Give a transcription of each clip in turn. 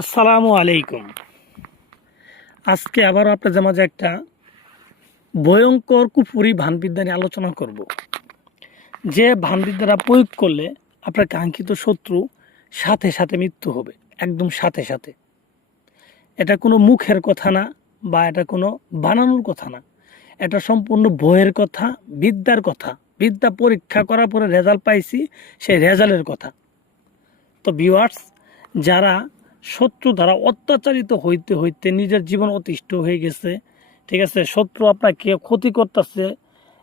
আসসালামু আলাইকুম। আজকে আবার আপনাদের মাঝে একটা ভয়ঙ্কর কুফুরি ভানবিদ্যা নিয়ে আলোচনা করব। যে ভানবিদ্যাটা প্রয়োগ করলে আপনার কাঙ্ক্ষিত শত্রু সাথে সাথে মৃত্যু হবে, একদম সাথে সাথে। এটা কোনো মুখের কথা না, বা এটা কোনো বানানোর কথা না, এটা সম্পূর্ণ বইয়ের কথা, বিদ্যার কথা। বিদ্যা পরীক্ষা করার পরে রেজাল্ট পাইছি, সেই রেজাল্টের কথা। তো ভিউয়ার্স, যারা শত্রু দ্বারা অত্যাচারিত হইতে হইতে নিজের জীবন অতিষ্ঠ হয়ে গেছে, ঠিক আছে, শত্রু আপনাকে ক্ষতি করতেছে,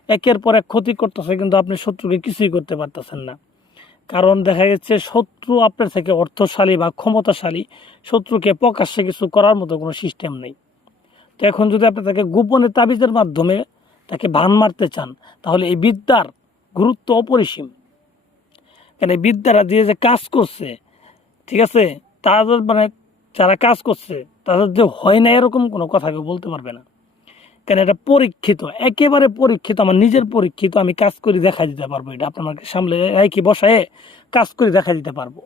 একের পর এক ক্ষতি করতেছে, কিন্তু আপনি শত্রুকে কিছুই করতে পারতেছেন না। কারণ দেখা যাচ্ছে শত্রু আপনার থেকে অর্থশালী বা ক্ষমতাশালী, শত্রুকে প্রকাশ্যে কিছু করার মতো কোনো সিস্টেম নেই। তো এখন যদি আপনি তাকে গোপনে তাবিজের মাধ্যমে তাকে ভান মারতে চান, তাহলে এই বিদ্যার গুরুত্ব অপরিসীম। কেন এই বিদ্যাটা দিয়ে যে কাজ করছে, ঠিক আছে, তাদের মানে যারা কাজ করছে তাদের যে হয় না এরকম কোনো কথা কেউ বলতে পারবে না। কেন এটা পরীক্ষিত, একেবারে পরীক্ষিত, আমার নিজের পরীক্ষিত। আমি কাজ করে দেখা দিতে পারবো, এটা আপনাকে সামনে একই বসায় কাজ করে দেখা দিতে পারবো।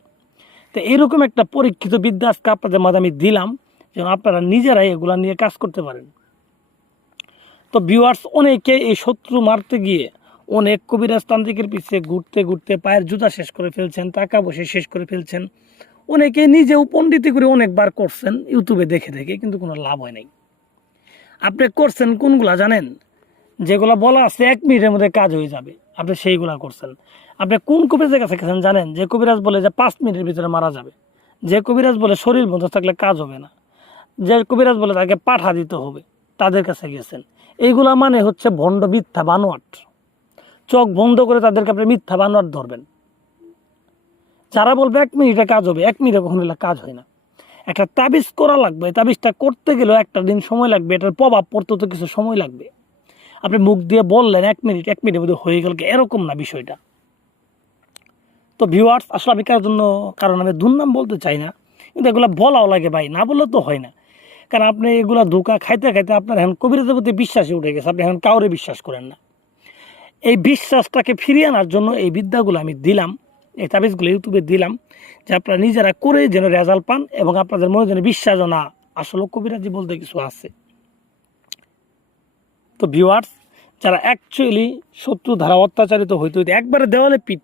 তো এরকম একটা পরীক্ষিত বিদ্যা আজকে আপনাদের মাঝে আমি দিলাম, যেন আপনারা নিজেরাই এগুলা নিয়ে কাজ করতে পারেন। তো ভিউয়ার্স, অনেকে এই শত্রু মারতে গিয়ে অনেক কবিরাজ তান্ত্রিকের পিছিয়ে ঘুরতে ঘুরতে পায়ের জুতা শেষ করে ফেলছেন, টাকা পয়সা শেষ করে ফেলছেন। অনেকে নিজেও পণ্ডিতি করে অনেকবার করছেন ইউটিউবে দেখে দেখে, কিন্তু কোনো লাভ হয় নাই। আপনি করছেন কোনগুলা জানেন? যেগুলো বলা আছে 1 মিনিটের মধ্যে কাজ হয়ে যাবে, আপনি সেইগুলা করছেন। আপনি কোন কবিরাজের কাছে গেছেন জানেন? যে কবিরাজ বলে যে 5 মিনিটের ভিতরে মারা যাবে, যে কবিরাজ বলে শরীর বন্ধ থাকলে কাজ হবে না, যে কবিরাজ বলে তাকে পাঠা দিতে হবে, তাদের কাছে গেছেন। এইগুলা মানে হচ্ছে ভণ্ড, মিথ্যা, বানোয়াট। চোখ বন্ধ করে তাদেরকে আপনি মিথ্যা বানোয়াট ধরবেন। যারা বলবে 1 মিনিটে কাজ হবে, 1 মিনিটে কখনো কাজ হয় না। একটা তাবিজ করা লাগবে, তাবিজটা করতে গেলেও একটা দিন সময় লাগবে, এটার প্রভাব পড়তে তো কিছু সময় লাগবে। আপনি মুখ দিয়ে বললেন 1 মিনিটের মধ্যে হয়ে গেল, এরকম না বিষয়টা। তো ভিউয়ার্স, আসলে আমি কারণ আমি দুর্নাম বলতে চাই না, কিন্তু এগুলো বলাও লাগে ভাই, না বললে তো হয় না। কারণ আপনি এগুলা ধোঁকা খাইতে খাইতে আপনার এখন কবিরাজের প্রতি বিশ্বাসই উঠে গেছে, আপনি এখন কাউরে বিশ্বাস করেন না। এই বিশ্বাসটাকে ফিরিয়ে আনার জন্য এই বিদ্যাগুলো আমি দিলাম, এই তাবিজগুলো ইউটিউবে দিলাম, যে আপনারা নিজেরা করে যেন রেজাল্ট পান, এবং আপনাদের মনে যেন বিশ্বাস না আসলে কবিরাজি বলতে কিছু আছে। তো ভিউয়ার্স, যারা অ্যাকচুয়ালি শত্রু দ্বারা অত্যাচারিত হইতে হইতে একবারে দেওয়ালে পিঠ